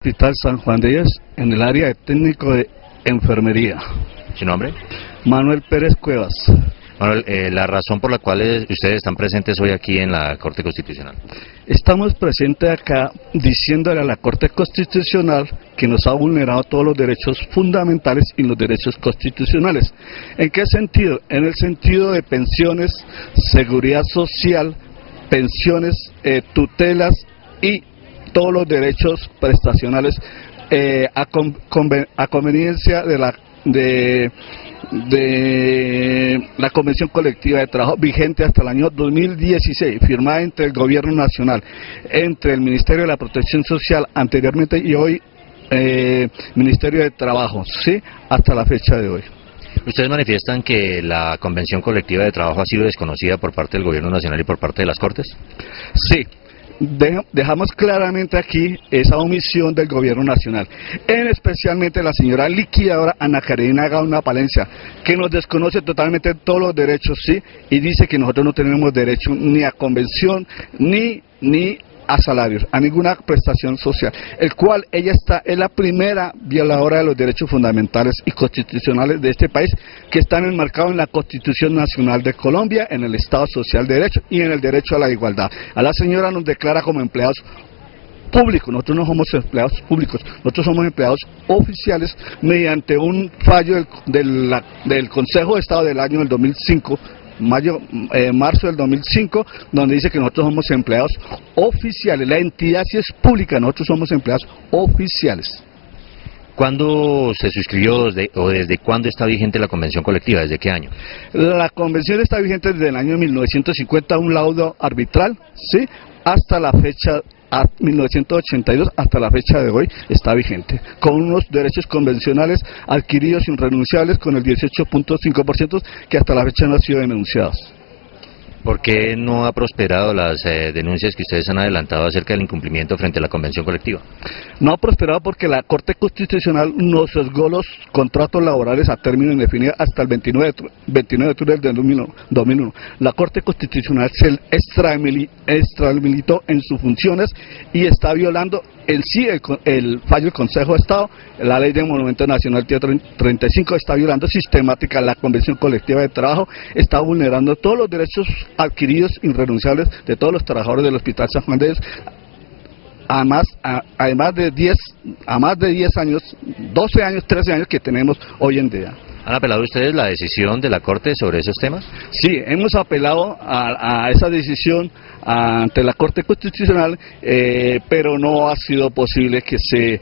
Hospital San Juan de Dios en el área de técnico de enfermería. ¿Su nombre? Manuel Pérez Cuevas. Manuel, la razón por la cual ustedes están presentes hoy aquí en la Corte Constitucional. Estamos presentes acá diciéndole a la Corte Constitucional que nos ha vulnerado todos los derechos fundamentales y los derechos constitucionales. ¿En qué sentido? En el sentido de pensiones, seguridad social, pensiones, tutelas y todos los derechos prestacionales a conveniencia de la Convención Colectiva de Trabajo vigente hasta el año 2016, firmada entre el Gobierno Nacional, entre el Ministerio de la Protección Social anteriormente y hoy Ministerio de Trabajo, ¿sí? Hasta la fecha de hoy. Ustedes manifiestan que la Convención Colectiva de Trabajo ha sido desconocida por parte del Gobierno Nacional y por parte de las Cortes. Sí. Dejamos claramente aquí esa omisión del Gobierno Nacional, especialmente la señora liquidadora Ana Carolina Gauna Palencia, que nos desconoce totalmente todos los derechos, sí, y dice que nosotros no tenemos derecho ni a convención, ni a salarios, a ninguna prestación social, el cual ella es la primera violadora de los derechos fundamentales y constitucionales de este país, que están enmarcados en la Constitución Nacional de Colombia, en el Estado Social de Derecho y en el derecho a la igualdad. A la señora nos declara como empleados públicos. Nosotros no somos empleados públicos, nosotros somos empleados oficiales mediante un fallo del Consejo de Estado del año del 2005, marzo del 2005, donde dice que nosotros somos empleados oficiales. La entidad sí es pública, nosotros somos empleados oficiales. ¿Cuándo se suscribió o desde cuándo está vigente la convención colectiva? ¿Desde qué año? La convención está vigente desde el año 1950, un laudo arbitral, ¿sí? Hasta la fecha, a 1982, hasta la fecha de hoy está vigente, con unos derechos convencionales adquiridos irrenunciables con el 18.5% que hasta la fecha no han sido denunciados. ¿Por qué no ha prosperado las denuncias que ustedes han adelantado acerca del incumplimiento frente a la convención colectiva? No ha prosperado porque la Corte Constitucional nos sesgó los contratos laborales a término indefinido hasta el 29 de octubre del 2001. La Corte Constitucional se extramilitó en sus funciones y está violando en sí el fallo del Consejo de Estado. La Ley de Monumento Nacional 35 está violando sistemática la Convención Colectiva de Trabajo, está vulnerando todos los derechos adquiridos irrenunciables de todos los trabajadores del Hospital San Juan de Dios, a más de 10 años, 12 años, 13 años que tenemos hoy en día. ¿Han apelado ustedes la decisión de la Corte sobre esos temas? Sí, hemos apelado a esa decisión ante la Corte Constitucional, pero no ha sido posible que se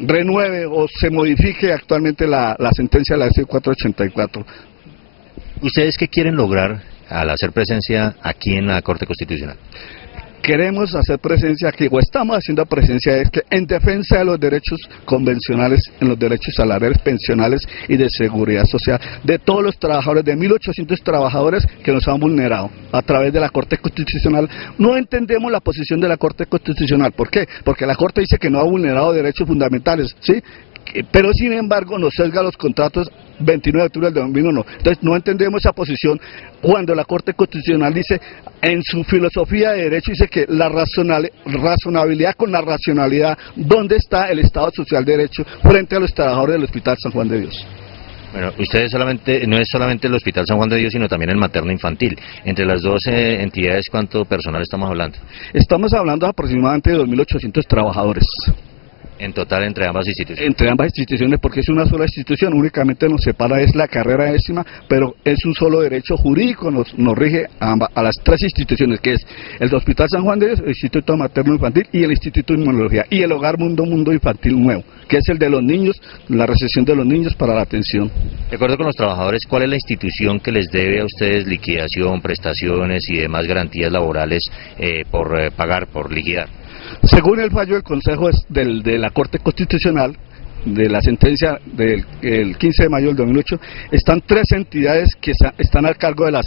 renueve o se modifique actualmente la sentencia de la ley 484. ¿Ustedes qué quieren lograr al hacer presencia aquí en la Corte Constitucional? Queremos hacer presencia aquí, o estamos haciendo presencia, es que en defensa de los derechos convencionales, en los derechos salariales, pensionales y de seguridad social, de todos los trabajadores, de 1.800 trabajadores que nos han vulnerado a través de la Corte Constitucional. No entendemos la posición de la Corte Constitucional. ¿Por qué? Porque la Corte dice que no ha vulnerado derechos fundamentales, ¿sí? Pero sin embargo nos sesga los contratos 29 de octubre del 2001. Entonces no entendemos esa posición cuando la Corte Constitucional dice, en su filosofía de derecho, dice que la razonabilidad con la racionalidad, ¿dónde está el Estado Social de Derecho frente a los trabajadores del Hospital San Juan de Dios? Bueno, ustedes no es solamente el Hospital San Juan de Dios, sino también el materno infantil. Entre las dos entidades, ¿cuánto personal estamos hablando? Estamos hablando de aproximadamente de 2.800 trabajadores. En total entre ambas instituciones. Entre ambas instituciones, porque es una sola institución, únicamente nos separa es la carrera décima, pero es un solo derecho jurídico, nos rige a las tres instituciones, que es el Hospital San Juan de Dios, el Instituto Materno Infantil y el Instituto de Inmunología, y el Hogar Mundo Infantil Nuevo, que es el de los niños, la recepción de los niños para la atención. De acuerdo con los trabajadores, ¿cuál es la institución que les debe a ustedes liquidación, prestaciones y demás garantías laborales por pagar, por liquidar? Según el fallo del Consejo de la Corte Constitucional, de la sentencia del 15 de mayo del 2008, están tres entidades que están al cargo de las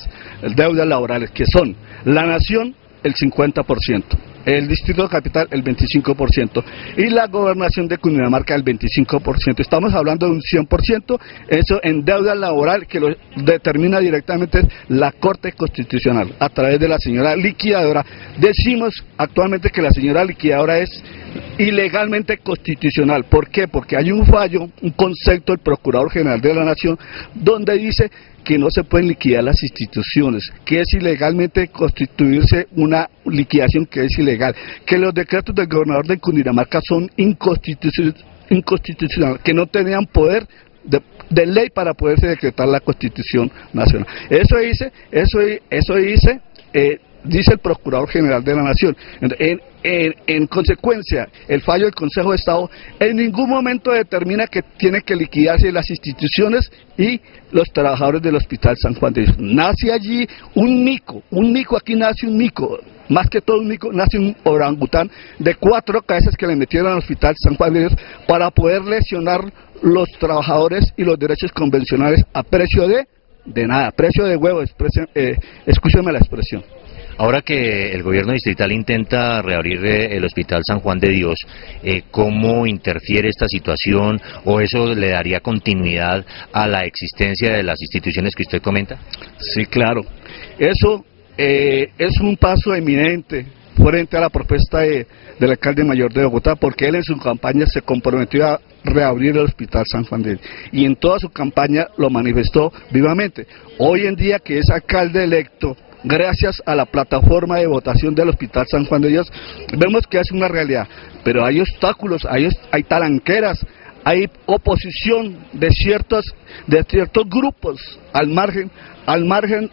deudas laborales, que son la Nación, el 50%, el Distrito Capital el 25% y la Gobernación de Cundinamarca el 25%. Estamos hablando de un 100%, eso en deuda laboral que lo determina directamente la Corte Constitucional a través de la señora liquidadora. Decimos actualmente que la señora liquidadora es ilegalmente constitucional. ¿Por qué? Porque hay un fallo, un concepto del Procurador General de la Nación donde dice que no se pueden liquidar las instituciones, que es ilegalmente constituirse una liquidación que es ilegal, que los decretos del gobernador de Cundinamarca son inconstitucionales, que no tenían poder de ley para poderse decretar la Constitución Nacional. Eso dice el Procurador General de la Nación. En consecuencia, el fallo del Consejo de Estado en ningún momento determina que tiene que liquidarse las instituciones y los trabajadores del Hospital San Juan de Dios. Nace allí un mico, aquí nace un mico, más que todo un mico, nace un orangután de 4 cabezas que le metieron al Hospital San Juan de Dios para poder lesionar los trabajadores y los derechos convencionales a precio de nada, precio de huevo, escúcheme la expresión. Ahora que el gobierno distrital intenta reabrir el Hospital San Juan de Dios, ¿cómo interfiere esta situación o eso le daría continuidad a la existencia de las instituciones que usted comenta? Sí, claro. Eso es un paso eminente frente a la propuesta del alcalde mayor de Bogotá, porque él en su campaña se comprometió a reabrir el Hospital San Juan de Dios y en toda su campaña lo manifestó vivamente. Hoy en día que es alcalde electo, gracias a la plataforma de votación del Hospital San Juan de Dios, vemos que es una realidad, pero hay obstáculos, hay talanqueras, hay oposición de ciertos grupos al margen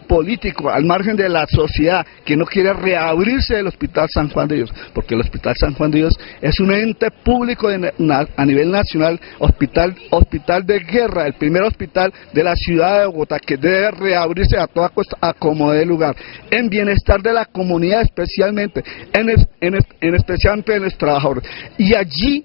político, al margen de la sociedad que no quiere reabrirse el Hospital San Juan de Dios, porque el Hospital San Juan de Dios es un ente público a nivel nacional, hospital de guerra, el primer hospital de la ciudad de Bogotá que debe reabrirse a toda costa, a como dé lugar, en bienestar de la comunidad especialmente, especialmente de los trabajadores. Y allí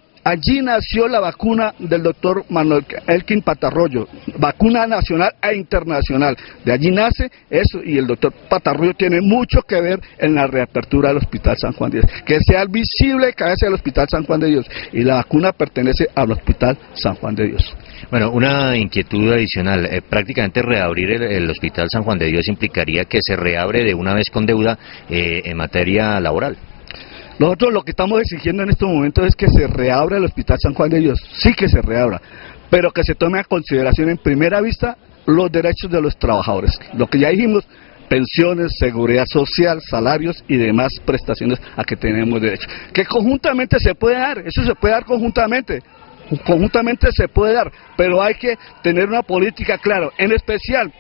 nació la vacuna del doctor Manuel Elkin Patarroyo, vacuna nacional e internacional. De allí nace eso y el doctor Patarroyo tiene mucho que ver en la reapertura del Hospital San Juan de Dios. Que sea visible cabeza del Hospital San Juan de Dios y la vacuna pertenece al Hospital San Juan de Dios. Bueno, una inquietud adicional, prácticamente reabrir el Hospital San Juan de Dios implicaría que se reabre de una vez con deuda en materia laboral. Nosotros lo que estamos exigiendo en estos momentos es que se reabra el Hospital San Juan de Dios, sí que se reabra, pero que se tome a consideración en primera vista los derechos de los trabajadores. Lo que ya dijimos, pensiones, seguridad social, salarios y demás prestaciones a que tenemos derecho. Que conjuntamente se puede dar, eso se puede dar conjuntamente se puede dar, pero hay que tener una política clara, en especial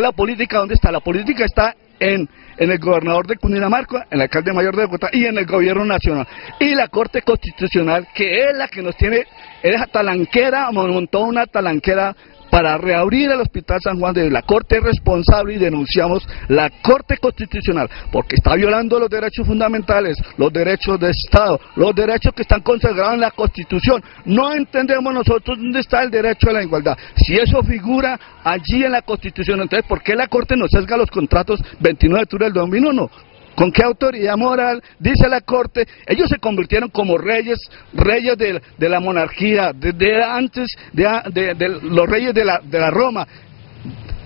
la política, ¿dónde está? La política está en el gobernador de Cundinamarca, en el alcalde mayor de Bogotá y en el gobierno nacional. Y la Corte Constitucional, que es la que nos tiene, es talanquera, montó una talanquera para reabrir el Hospital San Juan de Dios. La Corte es responsable y denunciamos la Corte Constitucional porque está violando los derechos fundamentales, los derechos de Estado, los derechos que están consagrados en la Constitución. No entendemos nosotros dónde está el derecho a la igualdad. Si eso figura allí en la Constitución, entonces ¿por qué la Corte nos sesga los contratos 29 de octubre del 2001? ¿Con qué autoridad moral? Dice la Corte, ellos se convirtieron como reyes de la monarquía, desde antes de los reyes de la Roma,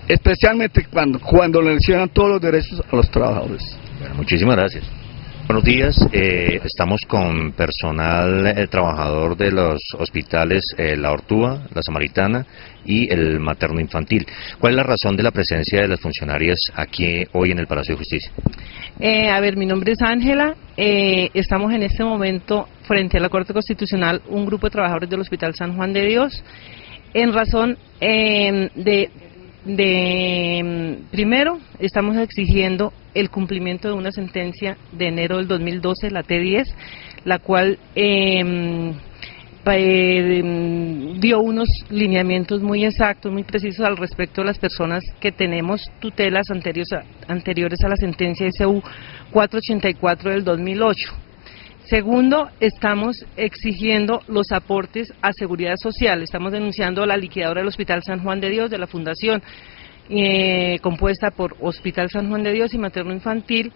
especialmente cuando le lesionan todos los derechos a los trabajadores. Bueno, muchísimas gracias. Buenos días, estamos con personal trabajador de los hospitales La Ortúa, La Samaritana y el Materno Infantil. ¿Cuál es la razón de la presencia de las funcionarias aquí hoy en el Palacio de Justicia? Mi nombre es Ángela, estamos en este momento frente a la Corte Constitucional, un grupo de trabajadores del Hospital San Juan de Dios, en razón primero, estamos exigiendo el cumplimiento de una sentencia de enero del 2012, la T10, la cual dio unos lineamientos muy exactos, muy precisos al respecto de las personas que tenemos tutelas anteriores a la sentencia SU 484 del 2008. Segundo, estamos exigiendo los aportes a seguridad social. Estamos denunciando a la liquidadora del Hospital San Juan de Dios, de la Fundación, compuesta por Hospital San Juan de Dios y Materno Infantil,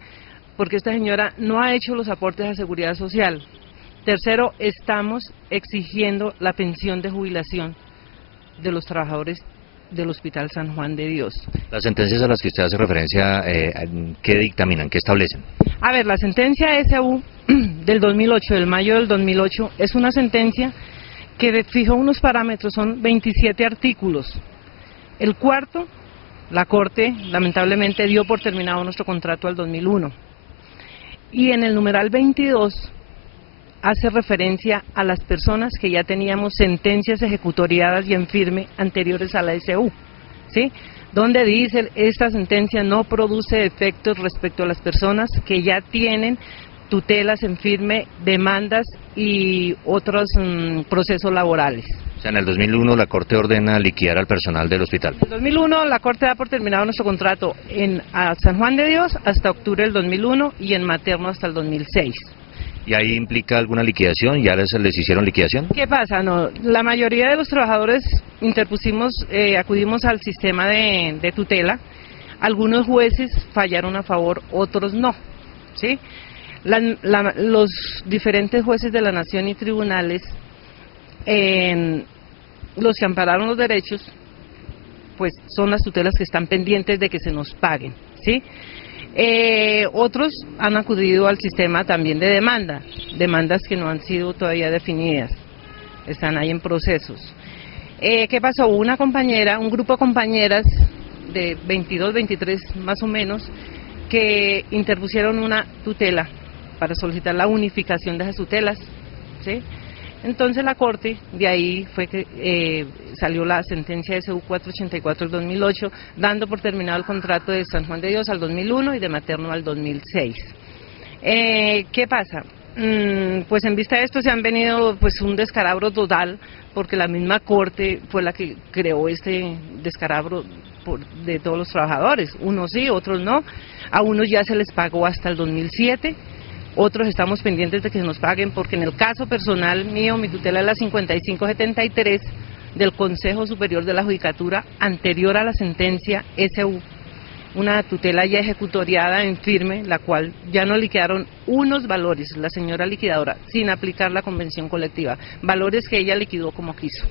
porque esta señora no ha hecho los aportes a seguridad social. Tercero, estamos exigiendo la pensión de jubilación de los trabajadores del Hospital San Juan de Dios. Las sentencias a las que usted hace referencia, ¿qué dictaminan, qué establecen? A ver, la sentencia SU del 2008, del mayo del 2008, es una sentencia que fijó unos parámetros, son 27 artículos. El cuarto, la Corte lamentablemente dio por terminado nuestro contrato al 2001. Y en el numeral 22 hace referencia a las personas que ya teníamos sentencias ejecutoriadas y en firme anteriores a la SU, ¿sí? Donde dice, esta sentencia no produce efectos respecto a las personas que ya tienen tutelas en firme, demandas y otros procesos laborales. O sea, en el 2001 la Corte ordena liquidar al personal del hospital. En el 2001 la Corte da por terminado nuestro contrato a San Juan de Dios hasta octubre del 2001 y en Materno hasta el 2006. ¿Y ahí implica alguna liquidación? ¿Ya les hicieron liquidación? ¿Qué pasa? No, la mayoría de los trabajadores acudimos al sistema de tutela. Algunos jueces fallaron a favor, otros no, ¿sí? Los diferentes jueces de la Nación y tribunales, los que ampararon los derechos, pues son las tutelas que están pendientes de que se nos paguen, ¿sí? Otros han acudido al sistema también de demandas que no han sido todavía definidas, están ahí en procesos. ¿Qué pasó? Una compañera, un grupo de compañeras de 22, 23 más o menos, que interpusieron una tutela para solicitar la unificación de esas tutelas, ¿sí? Entonces la Corte, de ahí fue que salió la sentencia SU 484 del 2008, dando por terminado el contrato de San Juan de Dios al 2001 y de Materno al 2006. ¿Qué pasa? Pues en vista de esto se han venido pues un descalabro total, porque la misma Corte fue la que creó este descalabro de todos los trabajadores, unos sí, otros no, a unos ya se les pagó hasta el 2007, otros estamos pendientes de que se nos paguen, porque en el caso personal mío, mi tutela es la 5573 del Consejo Superior de la Judicatura, anterior a la sentencia SU, una tutela ya ejecutoriada en firme, la cual ya no liquidaron unos valores, la señora liquidadora, sin aplicar la convención colectiva, valores que ella liquidó como quiso.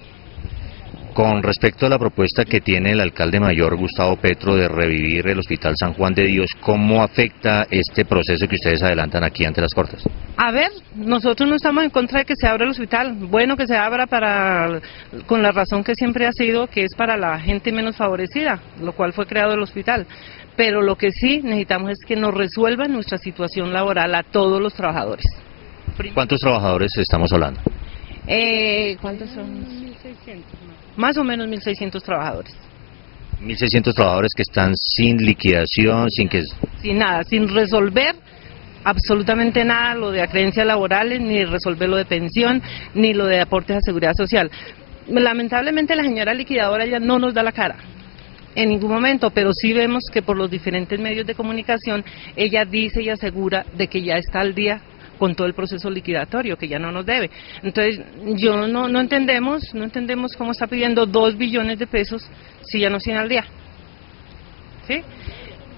Con respecto a la propuesta que tiene el alcalde mayor Gustavo Petro de revivir el Hospital San Juan de Dios, ¿cómo afecta este proceso que ustedes adelantan aquí ante las Cortes? A ver, nosotros no estamos en contra de que se abra el hospital, bueno que se abra con la razón que siempre ha sido, que es para la gente menos favorecida, lo cual fue creado el hospital, pero lo que sí necesitamos es que nos resuelvan nuestra situación laboral a todos los trabajadores. ¿Cuántos trabajadores estamos hablando? ¿Cuántos son? 1.600. Más o menos 1.600 trabajadores. 1.600 trabajadores que están sin liquidación, sin nada, sin resolver absolutamente nada, lo de acreencias laborales, ni resolver lo de pensión, ni lo de aportes a seguridad social. Lamentablemente la señora liquidadora ya no nos da la cara en ningún momento, pero sí vemos que por los diferentes medios de comunicación ella dice y asegura de que ya está al día con todo el proceso liquidatorio, que ya no nos debe. Entonces, no entendemos cómo está pidiendo 2 billones de pesos si ya nos tiene al día, ¿sí?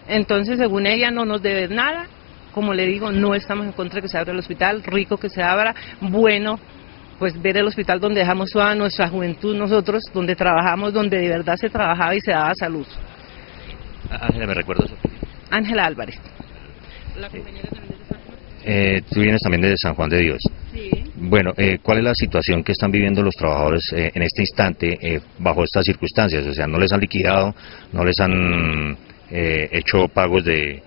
Entonces, según ella, no nos debe nada. Como le digo, no estamos en contra de que se abra el hospital, rico que se abra, bueno, pues ver el hospital donde dejamos toda nuestra juventud nosotros, donde trabajamos, donde de verdad se trabajaba y se daba salud. Ángela, ¿me recuerdas? Ángela Álvarez. La compañera también de San Juan. Tú vienes también de San Juan de Dios. Sí. Bueno, ¿cuál es la situación que están viviendo los trabajadores en este instante bajo estas circunstancias? O sea, no les han liquidado, no les han hecho pagos de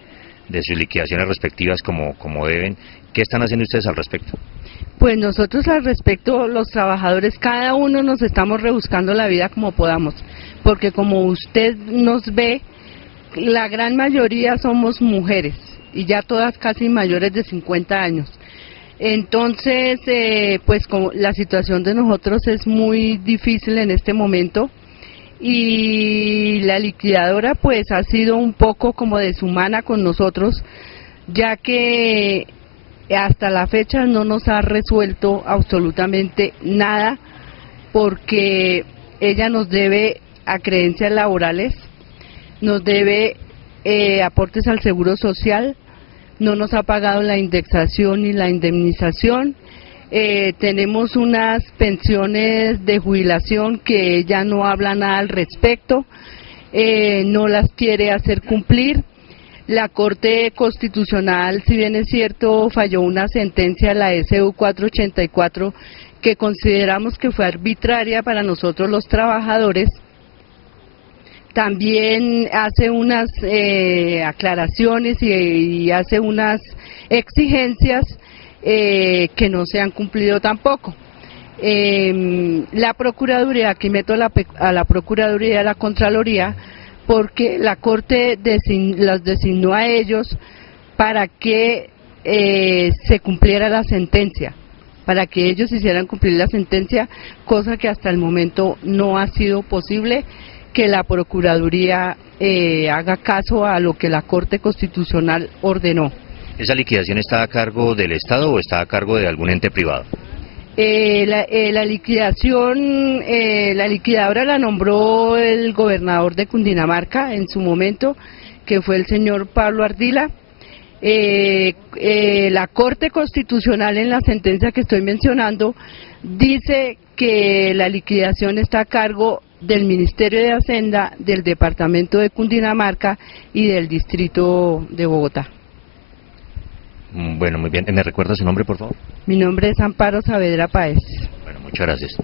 sus liquidaciones respectivas como deben. ¿Qué están haciendo ustedes al respecto? Pues nosotros al respecto, los trabajadores, cada uno nos estamos rebuscando la vida como podamos, porque como usted nos ve, la gran mayoría somos mujeres, y ya todas casi mayores de 50 años. Entonces, pues como la situación de nosotros es muy difícil en este momento, y la liquidadora pues ha sido un poco como deshumana con nosotros, ya que hasta la fecha no nos ha resuelto absolutamente nada, porque ella nos debe acreencias laborales, nos debe aportes al seguro social, no nos ha pagado la indexación ni la indemnización. Tenemos unas pensiones de jubilación que ella no habla nada al respecto, no las quiere hacer cumplir. La Corte Constitucional, si bien es cierto, falló una sentencia, la SU 484, que consideramos que fue arbitraria para nosotros los trabajadores. También hace unas aclaraciones y hace unas exigencias que no se han cumplido tampoco. La Procuraduría, aquí meto a la Procuraduría y a la Contraloría, porque la Corte los designó a ellos para que se cumpliera la sentencia, para que ellos hicieran cumplir la sentencia, cosa que hasta el momento no ha sido posible, que la Procuraduría haga caso a lo que la Corte Constitucional ordenó. ¿Esa liquidación está a cargo del Estado o está a cargo de algún ente privado? La liquidación, la liquidadora la nombró el gobernador de Cundinamarca en su momento, que fue el señor Pablo Ardila. La Corte Constitucional, en la sentencia que estoy mencionando, dice que la liquidación está a cargo del Ministerio de Hacienda, del Departamento de Cundinamarca y del Distrito de Bogotá. Bueno, muy bien. ¿Me recuerda su nombre, por favor? Mi nombre es Amparo Saavedra Páez. Bueno, muchas gracias.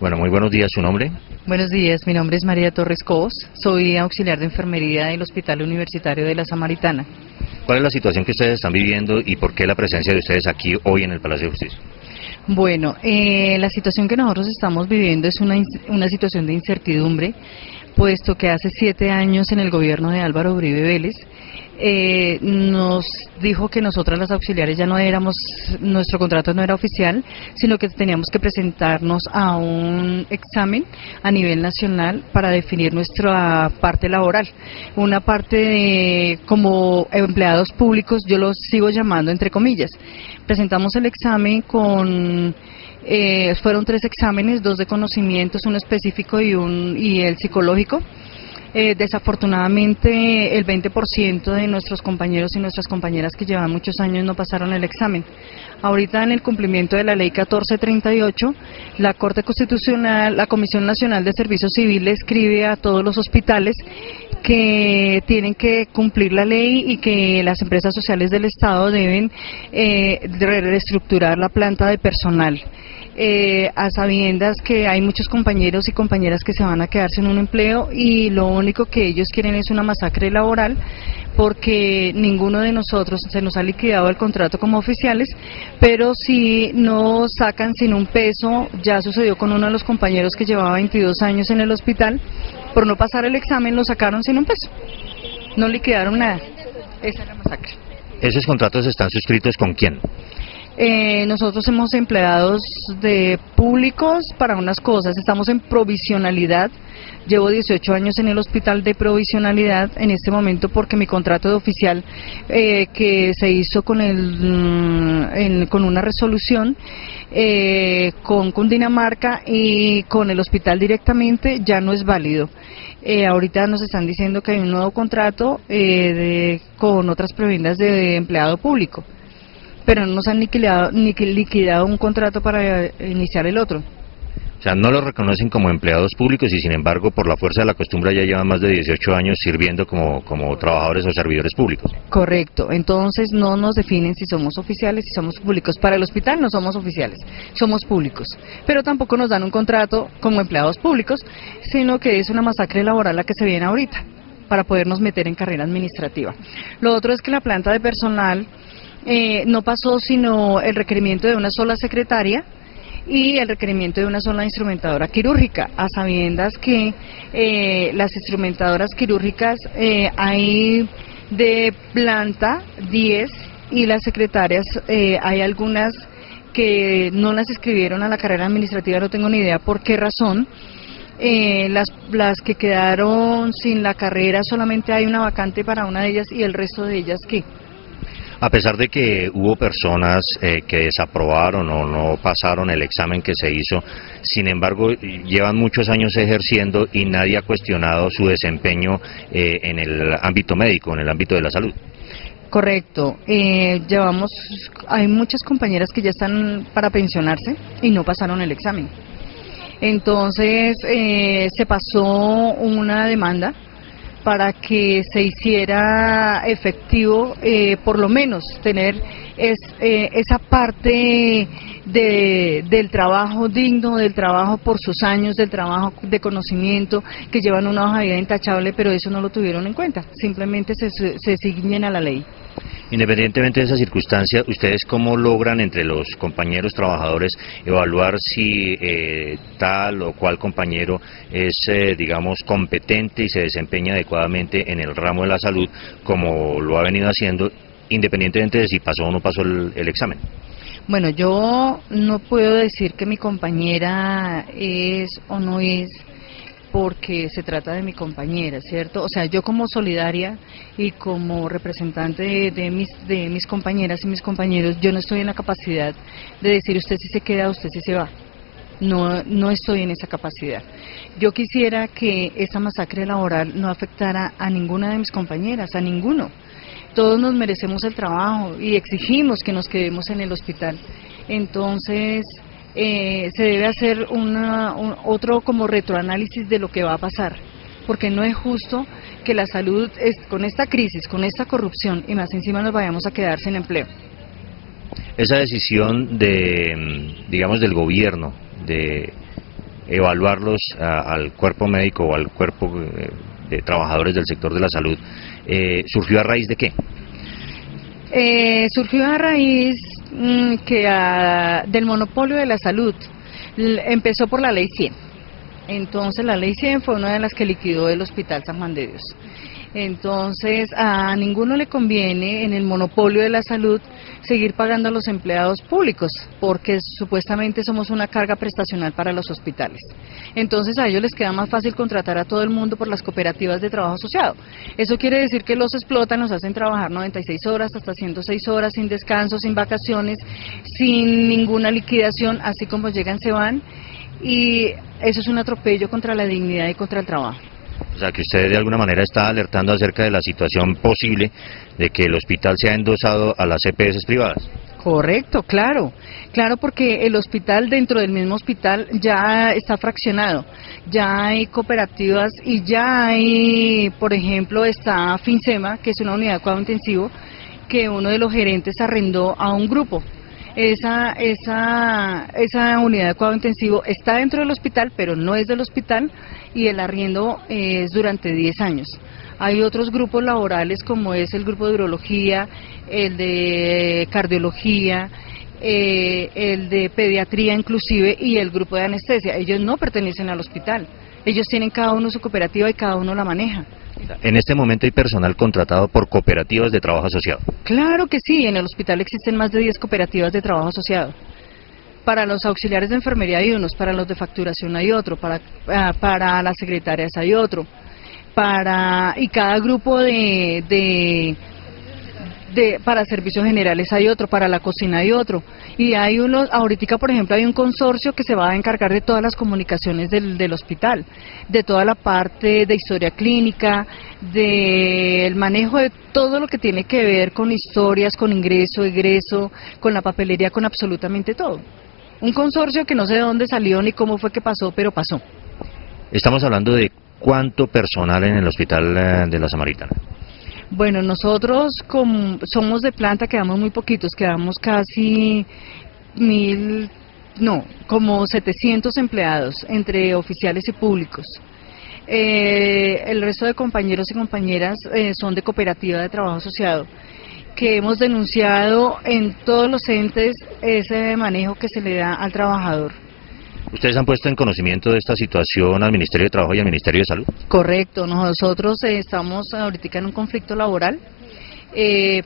Bueno, muy buenos días, ¿su nombre? Buenos días, mi nombre es María Torres Cobos, soy auxiliar de enfermería del Hospital Universitario de la Samaritana. ¿Cuál es la situación que ustedes están viviendo y por qué la presencia de ustedes aquí hoy en el Palacio de Justicia? Bueno, la situación que nosotros estamos viviendo es una situación de incertidumbre, puesto que hace 7 años en el gobierno de Álvaro Uribe Vélez nos dijo que nosotras las auxiliares ya no éramos, nuestro contrato no era oficial, sino que teníamos que presentarnos a un examen a nivel nacional para definir nuestra parte laboral. Una parte de, como empleados públicos, yo los sigo llamando entre comillas. Presentamos el examen con... fueron 3 exámenes, 2 de conocimientos, uno específico y el psicológico. Desafortunadamente el 20% de nuestros compañeros y nuestras compañeras que llevan muchos años no pasaron el examen. Ahorita en el cumplimiento de la ley 1438, la Corte Constitucional, la Comisión Nacional de Servicios Civiles escribe a todos los hospitales que tienen que cumplir la ley y que las empresas sociales del Estado deben reestructurar la planta de personal. A sabiendas que hay muchos compañeros y compañeras que se van a quedar sin un empleo y lo único que ellos quieren es una masacre laboral, porque ninguno de nosotros se nos ha liquidado el contrato como oficiales, pero si nos sacan sin un peso. Ya sucedió con uno de los compañeros que llevaba 22 años en el hospital, por no pasar el examen lo sacaron sin un peso, no liquidaron nada. Esa es la masacre. ¿Esos contratos están suscritos con quién? Nosotros somos empleados de públicos para unas cosas, estamos en provisionalidad, llevo 18 años en el hospital de provisionalidad en este momento porque mi contrato de oficial que se hizo con con una resolución con Cundinamarca y con el hospital directamente ya no es válido. Ahorita nos están diciendo que hay un nuevo contrato con otras prebendas de empleado público, pero no nos han liquidado un contrato para iniciar el otro. O sea, no lo reconocen como empleados públicos y sin embargo por la fuerza de la costumbre ya llevan más de 18 años sirviendo como trabajadores o servidores públicos. Correcto, entonces no nos definen si somos oficiales, si somos públicos. Para el hospital no somos oficiales, somos públicos, pero tampoco nos dan un contrato como empleados públicos, sino que es una masacre laboral la que se viene ahorita para podernos meter en carrera administrativa. Lo otro es que la planta de personal no pasó sino el requerimiento de una sola secretaria y el requerimiento de una sola instrumentadora quirúrgica, a sabiendas que las instrumentadoras quirúrgicas hay de planta 10 y las secretarias, hay algunas que no las escribieron a la carrera administrativa, no tengo ni idea por qué razón. Las que quedaron sin la carrera, solamente hay una vacante para una de ellas y el resto de ellas, ¿qué? A pesar de que hubo personas que desaprobaron o no pasaron el examen que se hizo, sin embargo, llevan muchos años ejerciendo y nadie ha cuestionado su desempeño en el ámbito médico, en el ámbito de la salud. Correcto, hay muchas compañeras que ya están para pensionarse y no pasaron el examen. Entonces se pasó una demanda para que se hiciera efectivo, por lo menos tener esa parte del trabajo digno, del trabajo por sus años, del trabajo de conocimiento, que llevan una hoja de vida intachable, pero eso no lo tuvieron en cuenta, simplemente se ciñen a la ley. Independientemente de esa circunstancia, ¿ustedes cómo logran entre los compañeros trabajadores evaluar si tal o cual compañero es, digamos, competente y se desempeña adecuadamente en el ramo de la salud, como lo ha venido haciendo, independientemente de si pasó o no pasó el examen? Bueno, yo no puedo decir que mi compañera es o no es, porque se trata de mi compañera, ¿cierto? O sea, yo como solidaria y como representante de mis compañeras y mis compañeros, yo no estoy en la capacidad de decir usted si se queda, usted si se va. No estoy en esa capacidad. Yo quisiera que esa masacre laboral no afectara a ninguna de mis compañeras, a ninguno. Todos nos merecemos el trabajo y exigimos que nos quedemos en el hospital. Entonces, se debe hacer otro como retroanálisis de lo que va a pasar, porque no es justo que la salud, con esta crisis, con esta corrupción y más encima, nos vayamos a quedar sin empleo. Esa decisión digamos, del gobierno de evaluarlos al cuerpo médico o al cuerpo de trabajadores del sector de la salud, ¿surgió a raíz de qué? Surgió a raíz del monopolio de la salud. Empezó por la Ley 100. Entonces la Ley 100 fue una de las que liquidó el Hospital San Juan de Dios. Entonces a ninguno le conviene en el monopolio de la salud seguir pagando a los empleados públicos, porque supuestamente somos una carga prestacional para los hospitales. Entonces a ellos les queda más fácil contratar a todo el mundo por las cooperativas de trabajo asociado. Eso quiere decir que los explotan, los hacen trabajar 96 horas, hasta 106 horas, sin descanso, sin vacaciones, sin ninguna liquidación, así como llegan se van, y eso es un atropello contra la dignidad y contra el trabajo. O sea, que usted de alguna manera está alertando acerca de la situación posible de que el hospital sea endosado a las EPS privadas. Correcto, claro, porque el hospital, dentro del mismo hospital, ya está fraccionado, ya hay cooperativas y ya hay, por ejemplo, está FinSema, que es una unidad de cuidado intensivo, que uno de los gerentes arrendó a un grupo. Esa unidad de cuidado intensivo está dentro del hospital, pero no es del hospital, y el arriendo es durante 10 años. Hay otros grupos laborales, como es el grupo de urología, el de cardiología, el de pediatría inclusive, y el grupo de anestesia. Ellos no pertenecen al hospital, ellos tienen cada uno su cooperativa y cada uno la maneja. En este momento hay personal contratado por cooperativas de trabajo asociado. Claro que sí, en el hospital existen más de 10 cooperativas de trabajo asociado. Para los auxiliares de enfermería hay unos, para los de facturación hay otro, para las secretarias hay otro, y cada grupo para servicios generales hay otro, para la cocina hay otro, y hay unos, ahorita por ejemplo hay un consorcio que se va a encargar de todas las comunicaciones del hospital, de toda la parte de historia clínica, del manejo de todo lo que tiene que ver con historias, con ingreso, egreso, con la papelería, con absolutamente todo. Un consorcio que no sé de dónde salió ni cómo fue que pasó, pero pasó. Estamos hablando de cuánto personal en el hospital de la Samaritana. Bueno, nosotros somos de planta, quedamos muy poquitos, quedamos casi como 700 empleados entre oficiales y públicos. El resto de compañeros y compañeras son de cooperativa de trabajo asociado, que hemos denunciado en todos los entes ese manejo que se le da al trabajador. ¿Ustedes han puesto en conocimiento de esta situación al Ministerio de Trabajo y al Ministerio de Salud? Correcto, nosotros estamos ahorita en un conflicto laboral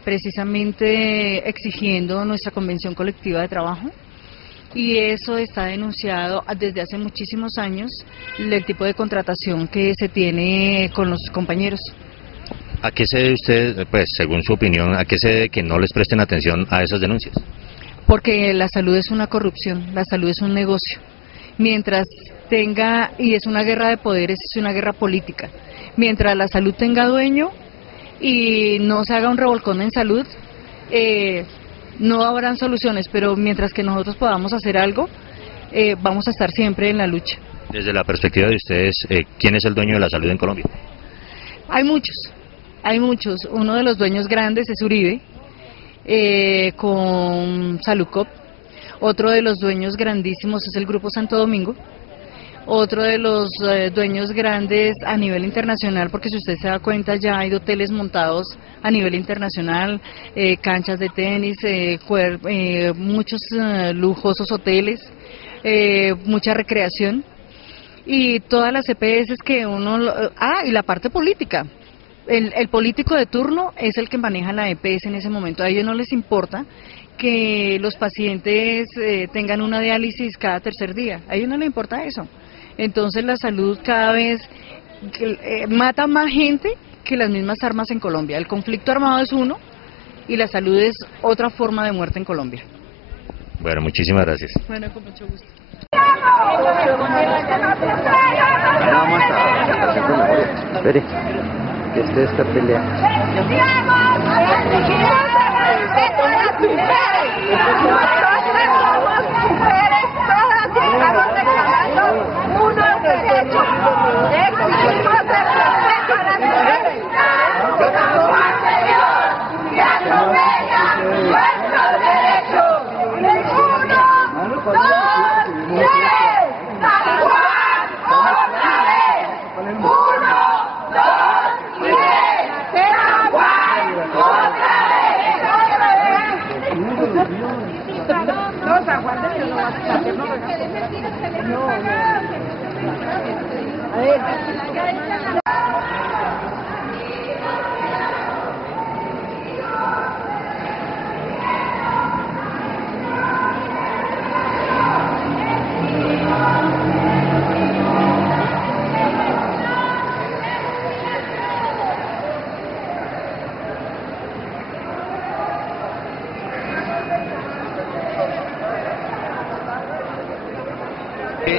precisamente exigiendo nuestra convención colectiva de trabajo, y eso está denunciado desde hace muchísimos años, el tipo de contratación que se tiene con los compañeros. ¿A qué se debe usted, pues según su opinión, a qué se debe que no les presten atención a esas denuncias? Porque la salud es una corrupción, la salud es un negocio. Mientras tenga, y es una guerra de poderes, es una guerra política, mientras la salud tenga dueño y no se haga un revolcón en salud, no habrán soluciones, pero mientras que nosotros podamos hacer algo, vamos a estar siempre en la lucha. Desde la perspectiva de ustedes, ¿quién es el dueño de la salud en Colombia? Hay muchos. Uno de los dueños grandes es Uribe, con Saludcop. Otro de los dueños grandísimos es el Grupo Santo Domingo. Otro de los dueños grandes a nivel internacional, porque si usted se da cuenta ya hay hoteles montados a nivel internacional, canchas de tenis, muchos lujosos hoteles, mucha recreación, y todas las EPS que uno... y la parte política. El político de turno es el que maneja la EPS en ese momento. A ellos no les importa que los pacientes tengan una diálisis cada tercer día. A ellos no les importa eso. Entonces la salud cada vez mata más gente que las mismas armas en Colombia. El conflicto armado es uno y la salud es otra forma de muerte en Colombia. Bueno, muchísimas gracias. Bueno, con mucho gusto. Espere, que esté esta pelea.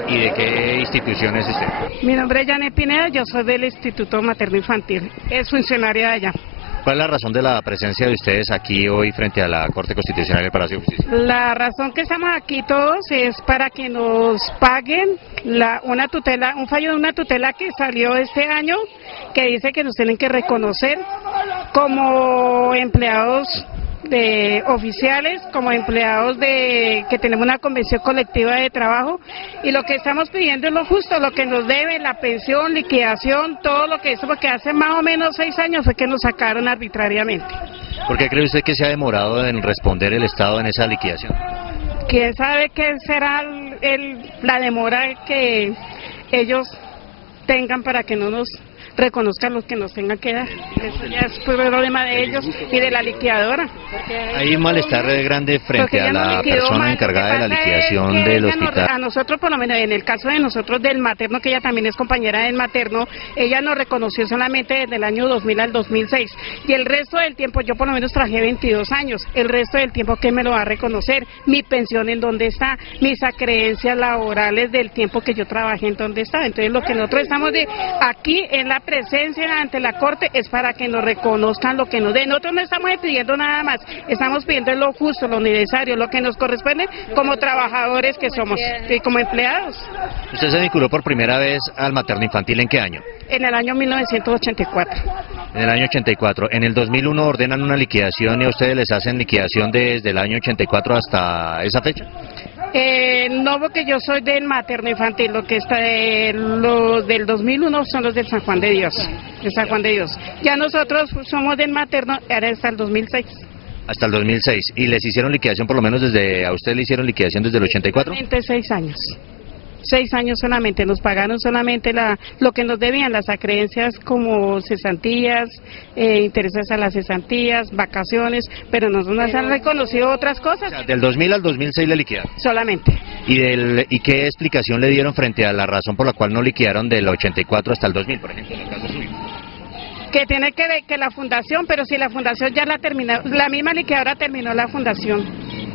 ¿Y de qué institución es usted? Mi nombre es Janet Pineda, yo soy del Instituto Materno Infantil, es funcionaria de allá. ¿Cuál es la razón de la presencia de ustedes aquí hoy frente a la Corte Constitucional del Palacio de Justicia? La razón que estamos aquí todos es para que nos paguen una tutela, un fallo de una tutela que salió este año, que dice que nos tienen que reconocer como empleados oficiales, como empleados que tenemos una convención colectiva de trabajo, y lo que estamos pidiendo es lo justo, lo que nos debe, la pensión, liquidación, todo lo que es, porque hace más o menos 6 años fue que nos sacaron arbitrariamente. ¿Por qué cree usted que se ha demorado en responder el Estado en esa liquidación? ¿Quién sabe qué será la demora que ellos tengan para que no nos reconozcan los que nos tengan que dar? Eso ya es problema de ellos y de la liquidadora. Hay un malestar grande frente a la persona encargada de la liquidación del hospital. A nosotros, por lo menos en el caso de nosotros del materno, que ella también es compañera del materno, ella nos reconoció solamente desde el año 2000 al 2006, y el resto del tiempo, yo por lo menos trabajé 22 años, el resto del tiempo, ¿qué me lo va a reconocer? Mi pensión en dónde está, mis acreencias laborales del tiempo que yo trabajé en dónde está. Entonces lo que nosotros estamos aquí en la presencia ante la Corte es para que nos reconozcan lo que nos den. Nosotros no estamos pidiendo nada más, estamos pidiendo lo justo, lo necesario, lo que nos corresponde como trabajadores que somos, como empleados. ¿Usted se vinculó por primera vez al materno infantil en qué año? En el año 1984. En el año 84. En el 2001 ordenan una liquidación y a ustedes les hacen liquidación desde el año 84 hasta esa fecha. No, porque yo soy del materno infantil, lo que está los del 2001 son los del San Juan de Dios, de San Juan de Dios. Ya nosotros somos del materno, era hasta el 2006. Hasta el 2006. ¿Y les hicieron liquidación, por lo menos a usted le hicieron liquidación desde el 84? 26 años. 6 años solamente, nos pagaron solamente lo que nos debían, las acreencias como cesantías, intereses a las cesantías, vacaciones, pero no nos han reconocido otras cosas. O sea, del 2000 al 2006 le liquidaron. Solamente. ¿Y qué explicación le dieron frente a la razón por la cual no liquidaron del 84 hasta el 2000, por ejemplo, en el caso suyo? Que tiene que ver que la fundación, pero si la fundación ya la terminó, la misma liquidadora terminó la fundación.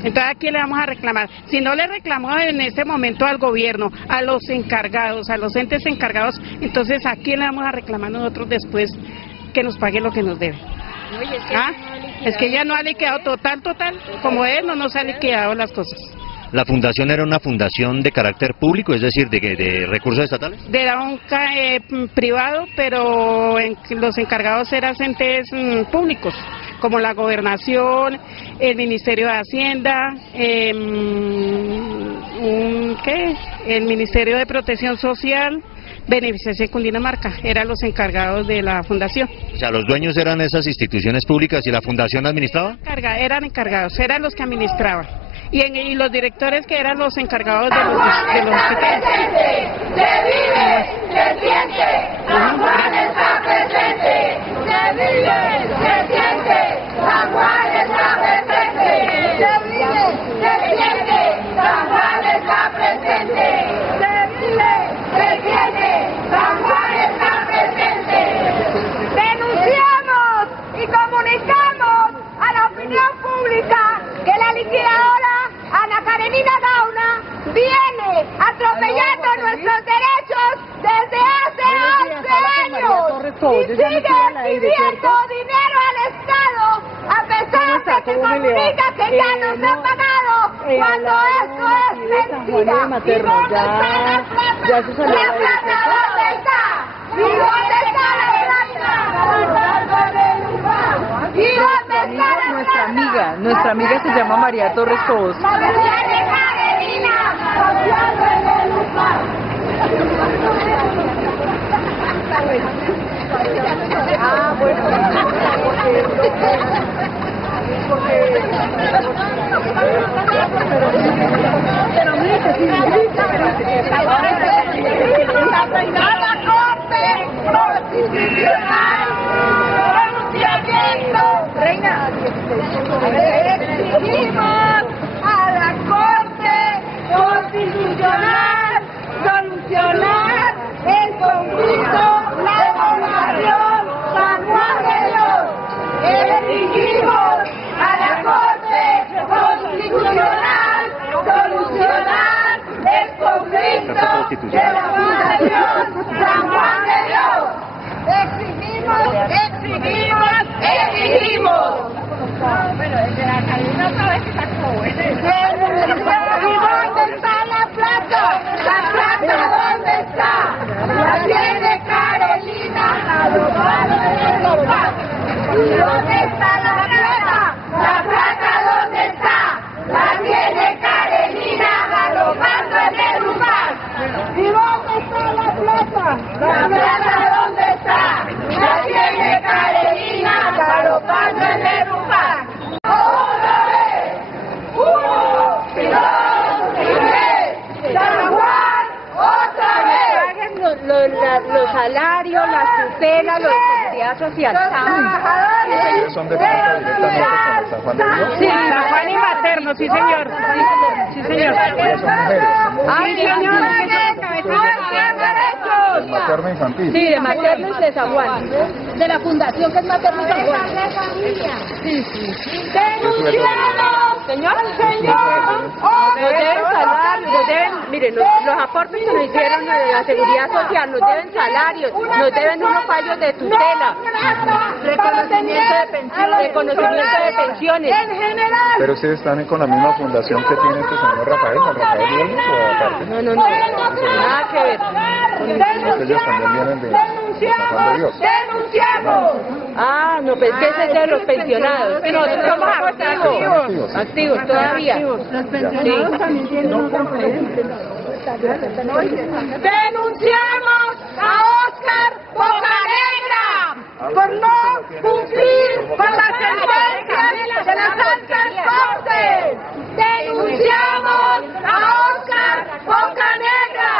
Entonces, ¿a quién le vamos a reclamar? Si no le reclamamos en este momento al gobierno, a los encargados, a los entes encargados, entonces ¿a quién le vamos a reclamar nosotros después que nos pague lo que nos debe? Es que ella no ha liquidado total, como él no nos ha liquidado las cosas. ¿La fundación era una fundación de carácter público, es decir, de recursos estatales? Era un privado, pero los encargados eran entes públicos, como la Gobernación, el Ministerio de Hacienda, el Ministerio de Protección Social, Beneficencia Cundinamarca, eran los encargados de la fundación. O sea, los dueños eran esas instituciones públicas y la fundación administraba. Eran encargados, eran los que administraban. Y los directores que eran los encargados de los hospitales. Se vive, se siente, San Juan está presente. Se vive, se siente, San Juan está presente. Se vive, se siente, San Juan está presente. Se vive, se siente, San Juan está presente. Denunciamos y comunicamos a la opinión pública que la liquidadora Ana Karenina Gauna viene atropellando nuestros derechos desde hace 11 años y sigue pidiendo dinero al Estado a pesar de que comunica que ya nos ha pagado cuando esto es mentira. ¿Y dónde está la plata? ¿La plata dónde está? ¿Y dónde está la plata? ¿Y dónde está la plata? Nuestra amiga se llama María Torres Cobos. Ah, bueno. Pero mire, si a la Corte Constitucional, pronunciamiento, reina, exigimos a la Corte Constitucional solucionar el conflicto, la población, San Juan de Dios. Exigimos a la Corte Constitucional solucionar el conflicto de la población, San Juan de Dios. Exigimos. Bueno, desde la cabina otra vez que sacó. ¿Y dónde está la plata? ¿La plata dónde está? La tiene Carolina galopando en el lugar. ¿Y dónde está la plata? ¿La plata dónde está? La tiene Carolina galopando en el lugar. ¿Y dónde está la plata? ¿La plata dónde está? La tiene Carolina galopando en el lugar. ¡Otra vez! ¡Uno, y dos, y tres! ¡San Juan, otra vez! Paguen los salarios, las tutelas, los de seguridad social. Los trabajadores son de cuenta directamente con San Juan de Dios. Sí, San Juan y Materno, sí señor. Sí señor. Ellas son mujeres. Ay, señor. El materno infantil. Sí, de Materno y de San Juan. De la fundación que es Materno y San Juan. ¡Denunciamos! Señor, ¡Señor! nos deben salarios, nos deben, miren, los aportes que nos hicieron de la seguridad social, nos deben salarios, nos deben unos fallos de tutela, reconocimiento de pensiones. En general. Pero ustedes están con la misma fundación que tiene este señor Rafael, ¿no? Rafael Villalobos, o aparte. No, nada que ver. Ellos también vienen de San Juan de Dios. ¡Denunciamos! Ah, no, pues que ese es de los pensionados. Nosotros somos activos. Activos todavía. Los pensionados también tienen otra Denunciamos a Óscar Bocanegra por no cumplir con las sentencias de las altas cortes. Denunciamos a Óscar Bocanegra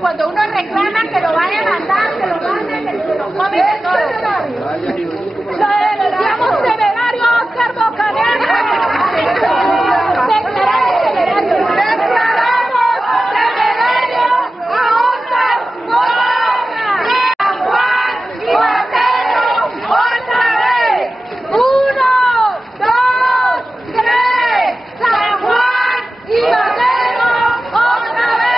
cuando uno reclama que lo vayan a mandar, que lo manden, que se lo comen de todo. Declaramos temerario a Oscar Bocanegra. Declaramos temerario a Oscar Bocanegra. San Juan y Mateo, otra vez. 1, 2, 3. San Juan y Mateo, otra vez.